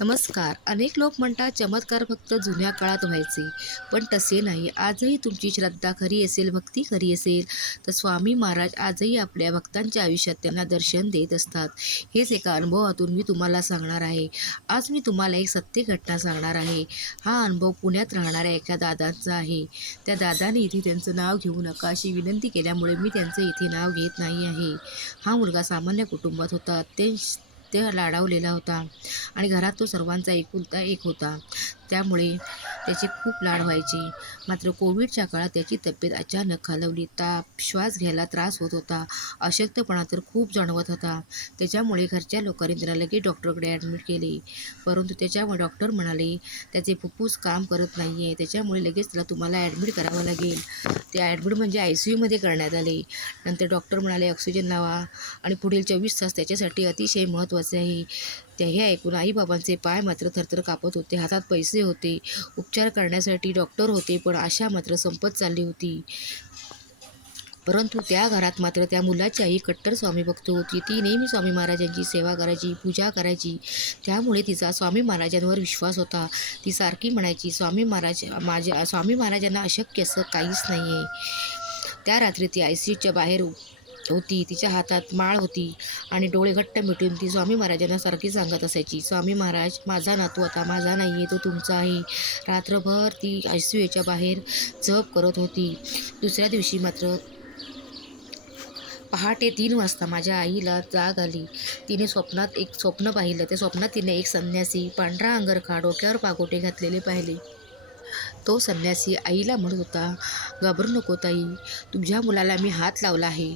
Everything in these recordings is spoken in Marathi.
नमस्कार. अनेक लोक म्हणतात चमत्कार फक्त जुन्या काळात व्हायचे, पण तसे नाही. आजही तुमची श्रद्धा खरी असेल, भक्ती खरी असेल, तर स्वामी महाराज आजही आपल्या भक्तांच्या आयुष्यात त्यांना दर्शन देत असतात. हेच एका अनुभवातून मी तुम्हाला सांगणार आहे. आज मी तुम्हाला एक सत्य घटना सांगणार आहे. हा अनुभव पुण्यात राहणाऱ्या एका दादांचा आहे. त्या दादाने इथे त्यांचं नाव घेऊ नका अशी विनंती केल्यामुळे मी त्यांचं इथे नाव घेत नाही आहे. हा मुलगा सामान्य कुटुंबात होता. ते लाडावलेला होता आणि घरात तो सर्वांचा एकुलता एक होता. त्यामुळे त्याचे खूप लाड व्हायचे. मात्र कोविडच्या काळात त्याची तब्येत अचानक खालावली. ताप, श्वास घ्यायला त्रास होत होता. अशक्तपणा तर खूप जाणवत होता. त्याच्यामुळे घरच्या लोकांनी त्याला लगेच डॉक्टरकडे ॲडमिट केले. परंतु त्याच्यामुळे डॉक्टर म्हणाले, त्याचे फुफ्फुस काम करत नाही आहे. त्याच्यामुळे लगेच त्याला तुम्हाला ॲडमिट करावं लागेल. ते ॲडमिट म्हणजे ICUमध्ये करण्यात आले. नंतर डॉक्टर म्हणाले, ऑक्सिजन लावा आणि पुढील 24 तास त्याच्यासाठी अतिशय महत्त्वाचे आहे. ते हे ऐकून आई-बाबांचे पाय मात्र थरथर कापत होते. हातात पैसे होते. उपचार करण्यासाठी डॉक्टर होते, पण आशा मात्र संपत चालली होती. परंतु त्या घरात मात्र त्या मुलाची आई कट्टर स्वामी भक्त होती. ती नेहमी स्वामी महाराजांची सेवा करायची, पूजा करायची. त्यामुळे तिचा स्वामी महाराजांवर विश्वास होता. ती सारखी म्हणायची, स्वामी महाराजांना अशक्य असं काहीच नाही आहे. त्या रात्री ती ICUच्या बाहेर होती. तिच्या हातात माळ होती आणि डोळे घट्ट मिटून ती स्वामी महाराजांना सारखी सांगत असायची, स्वामी महाराज, माझा नातू आता माझा नाही आहे, तो तुमचा आहे. रात्रभर ती ICUच्या बाहेर जप करत होती. दुसऱ्या दिवशी मात्र पहाटे 3 वाजता माझ्या आईला जाग आली. तिने स्वप्नात एक स्वप्न पाहिलं. त्या स्वप्नात तिने एक संन्यासी पांढरा अंगरखा, डोक्यावर पागोटे घातलेले पाहिले. तो संन्यासी आईला म्हणत होता, घाबरू नको ताई, तुझ्या मुलाला मी हात लावला आहे.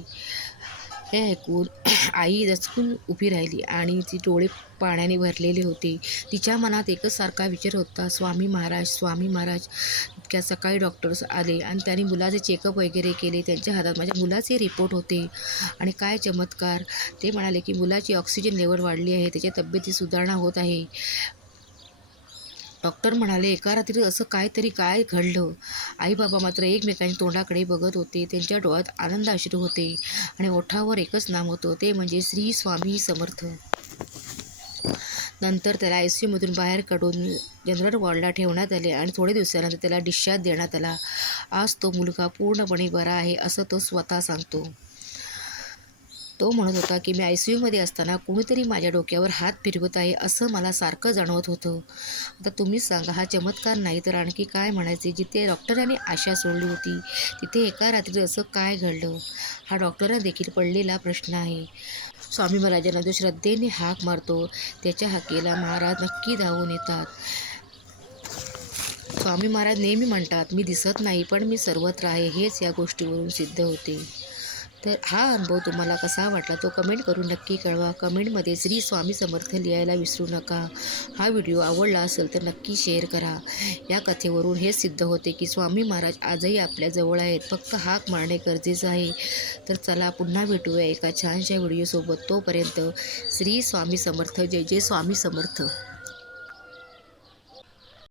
हे ऐकून आई दचकून उभी राहिली आणि ती डोळे पाण्याने भरलेले होते. तिच्या मनात एकच सारखा विचार होता, स्वामी महाराज, स्वामी महाराज. इतक्या सकाळी डॉक्टर्स आले आणि त्यांनी मुलाचे चेकअप वगैरे केले. त्यांच्या हातात माझ्या मुलाचे रिपोर्ट होते आणि काय चमत्कार. ते म्हणाले की मुलाची ऑक्सिजन लेवल वाढली आहे, त्याच्या तब्येतीत सुधारणा होत आहे. डॉक्टर म्हणाले, एका रात्री असं काय घडलं. आई-बाबा मात्र एकमेकांच्या तोंडाकडे बघत होते. त्यांच्या डोळ्यात आनंद अश्रू होते आणि ओठावर एकच नाम होतं, ते म्हणजे श्री स्वामी समर्थ. नंतर त्याला ICUमधून बाहेर काढून जनरल वॉर्डला ठेवण्यात आले आणि थोड्या दिवसानंतर त्याला डिस्चार्ज देण्यात आला. आज तो मुलगा पूर्णपणे बरा आहे, असं तो स्वतः सांगतो. तो म्हणत होता की मी ICUमध्ये असताना कोणीतरी माझ्या डोक्यावर हात फिरवत आहे असं मला सारखं जाणवत होतं. आता तुम्हीच सांगा, हा चमत्कार नाही तर आणखी काय म्हणायचे. जिथे डॉक्टरांनी आशा सोडली होती, तिथे एका रात्री असं काय घडलं? हा डॉक्टरांना देखील पडलेला प्रश्न आहे. स्वामी महाराजांना जो श्रद्धेने हाक मारतो, त्याच्या हाकेला महाराज नक्की धावून येतात. स्वामी महाराज नेहमी म्हणतात, मी दिसत नाही पण मी सर्वत्र आहे. हेच या गोष्टीवरून सिद्ध होते. तर हा अनुभव तुम्हाला कसा वाटला तो कमेंट करून नक्की कळवा. कमेंटमध्ये श्री स्वामी समर्थ लिहायला विसरू नका. हा व्हिडिओ आवडला असेल तर नक्की शेअर करा. या कथेवरून हे सिद्ध होते की स्वामी महाराज आजही आपल्याजवळ आहेत, फक्त हाक मारणे गरजेचं आहे. तर चला पुन्हा भेटूया एका छानशा व्हिडिओसोबत. तोपर्यंत श्री स्वामी समर्थ. जय जय स्वामी समर्थ.